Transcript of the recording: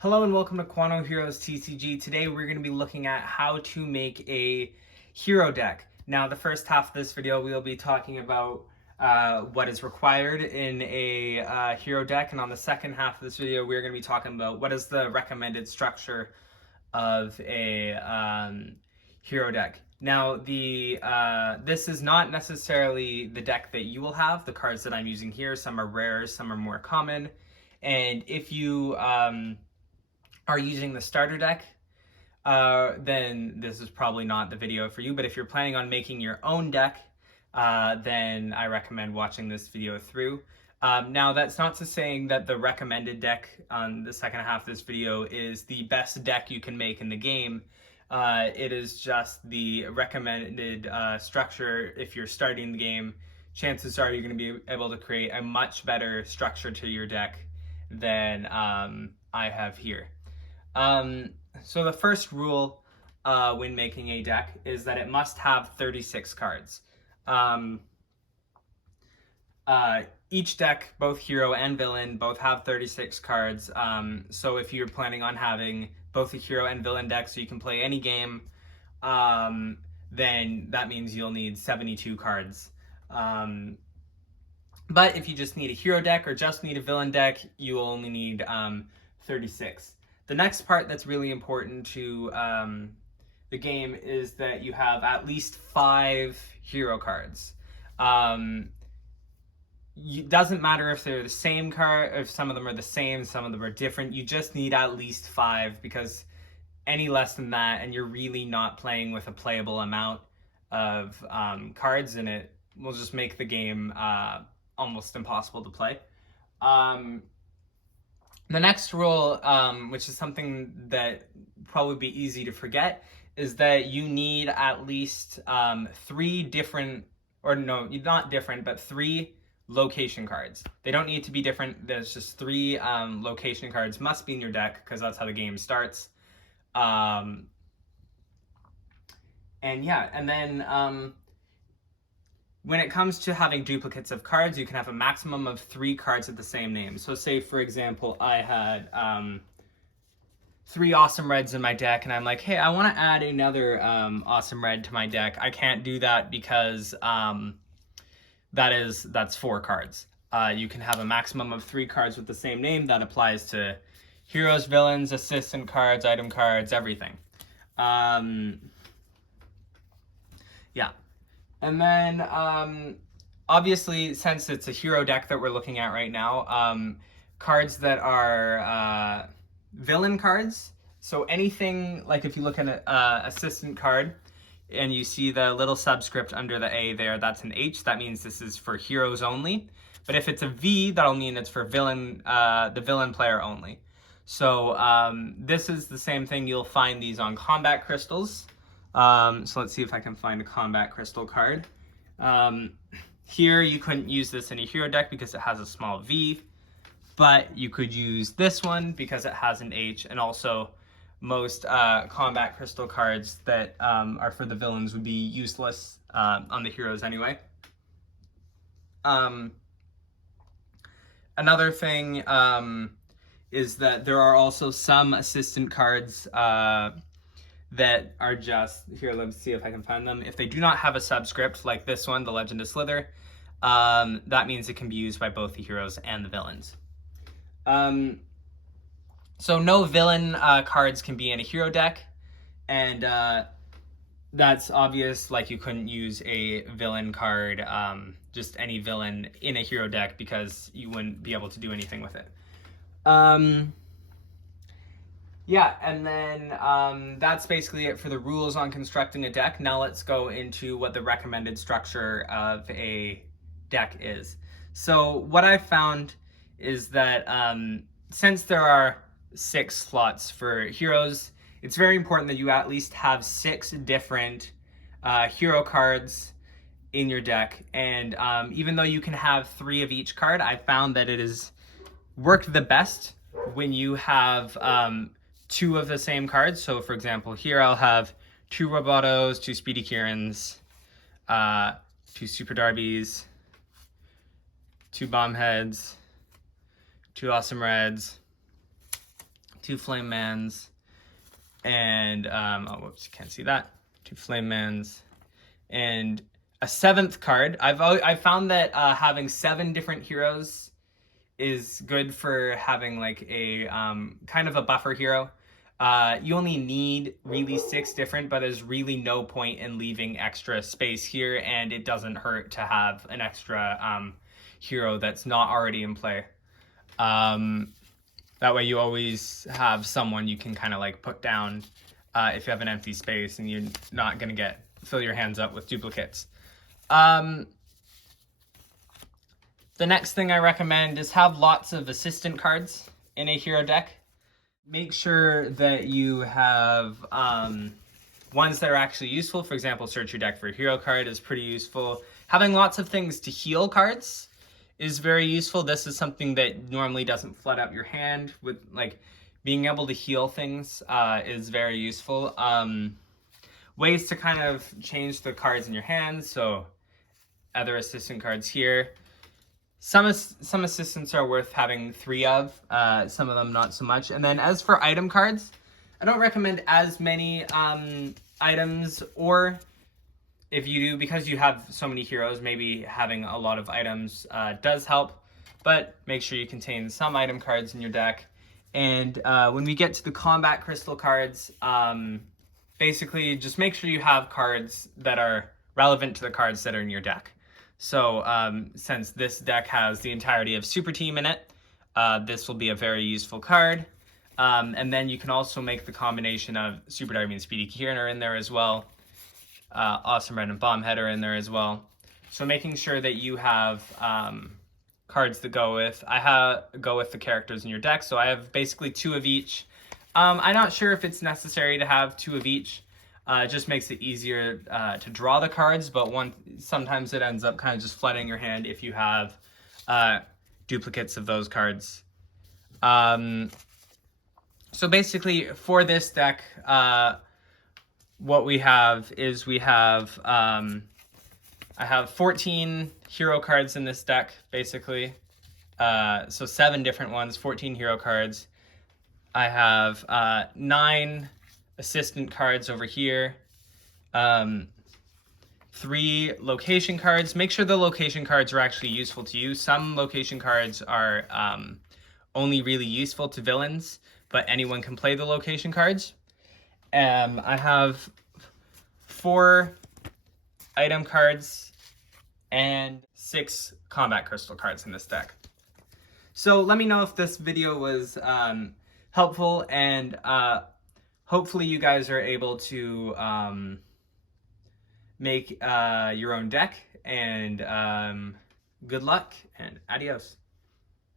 Hello and welcome to Quano Heroes TCG. Today we're going to be looking at how to make a hero deck. Now the first half of this video we'll be talking about what is required in a hero deck, and on the second half of this video we're going to be talking about what is the recommended structure of a hero deck. Now this is not necessarily the deck that you will have. The cards that I'm using here, some are rare, some are more common, and if you are using the starter deck, then this is probably not the video for you. But if you're planning on making your own deck, then I recommend watching this video through. Now, that's not to saying that the recommended deck on the second half of this video is the best deck you can make in the game. It is just the recommended structure. If you're starting the game, chances are you're going to be able to create a much better structure to your deck than I have here. So the first rule when making a deck is that it must have 36 cards. Each deck, both hero and villain, both have 36 cards. So if you're planning on having both a hero and villain deck so you can play any game, then that means you'll need 72 cards. But if you just need a hero deck or just need a villain deck, you will only need 36. The next part that's really important to the game is that you have at least 5 hero cards. It doesn't matter if they're the same card, if some of them are the same, some of them are different. You just need at least 5, because any less than that and you're really not playing with a playable amount of cards, and it will just make the game almost impossible to play. The next rule, which is something that probably be easy to forget, is that you need at least 3 different, or no, not different, but 3 location cards. They don't need to be different. There's just 3 location cards must be in your deck, because that's how the game starts. And yeah, and then when it comes to having duplicates of cards, you can have a maximum of 3 cards of the same name. So say, for example, I had 3 Awesome Reds in my deck, and I'm like, hey, I want to add another Awesome Red to my deck. I can't do that because that's 4 cards. You can have a maximum of 3 cards with the same name. That applies to heroes, villains, assistant cards, item cards, everything. Yeah. And then, obviously, since it's a hero deck that we're looking at right now, cards that are villain cards, so anything, like if you look at an assistant card and you see the little subscript under the A there, that's an H, that means this is for heroes only. But if it's a V, that'll mean it's for villain, the villain player only. So this is the same thing. You'll find these on combat crystals. So let's see if I can find a combat crystal card. Here you couldn't use this in a hero deck because it has a small V, but you could use this one because it has an H, and also most combat crystal cards that are for the villains would be useless on the heroes anyway. Another thing is that there are also some assistant cards that are just, here, let's see if I can find them. If they do not have a subscript, like this one, the Legend of Slither, that means it can be used by both the heroes and the villains. So no villain cards can be in a hero deck, and that's obvious. Like, you couldn't use a villain card, just any villain, in a hero deck, because you wouldn't be able to do anything with it. Yeah, and then that's basically it for the rules on constructing a deck. Now let's go into what the recommended structure of a deck is. So what I've found is that since there are 6 slots for heroes, it's very important that you at least have 6 different hero cards in your deck. And even though you can have 3 of each card, I found that it has worked the best when you have 2 of the same cards. So for example, here I'll have 2 Robotos, 2 Speedy Kirans, 2 Super Darbies, 2 Bombheads, 2 Awesome Reds, 2 Flame Mans, and oh whoops, you can't see that. 2 Flame Mans, and a 7th card. I've found that having 7 different heroes is good for having like a kind of a buffer hero. You only need really 6 different, but there's really no point in leaving extra space here, and it doesn't hurt to have an extra hero that's not already in play. That way you always have someone you can kind of like put down if you have an empty space and you're not going to fill your hands up with duplicates. The next thing I recommend is have lots of assistant cards in a hero deck. Make sure that you have ones that are actually useful. For example, search your deck for a hero card is pretty useful. Having lots of things to heal cards is very useful. This is something that normally doesn't flood out your hand. With like being able to heal things is very useful. Ways to kind of change the cards in your hands. So other assistant cards here. Some assistants are worth having 3 of, some of them not so much. And then as for item cards, I don't recommend as many items, or if you do, because you have so many heroes, maybe having a lot of items does help, but make sure you contain some item cards in your deck. And when we get to the combat crystal cards, basically just make sure you have cards that are relevant to the cards that are in your deck. So since this deck has the entirety of Super Team in it, this will be a very useful card. And then you can also make the combination of Super Darby and Speedy Kieran are in there as well. Awesome Red and Bombhead are in there as well. So making sure that you have cards that go with the characters in your deck. So I have basically 2 of each. I'm not sure if it's necessary to have 2 of each. It just makes it easier to draw the cards, but sometimes it ends up kind of just flooding your hand if you have duplicates of those cards. So basically for this deck, what we have is I have 14 hero cards in this deck, basically. So 7 different ones, 14 hero cards. I have 9 assistant cards over here, 3 location cards. Make sure the location cards are actually useful to you. Some location cards are only really useful to villains, but anyone can play the location cards. I have 4 item cards and 6 combat crystal cards in this deck. So let me know if this video was helpful, and hopefully you guys are able to make your own deck, and good luck and adios.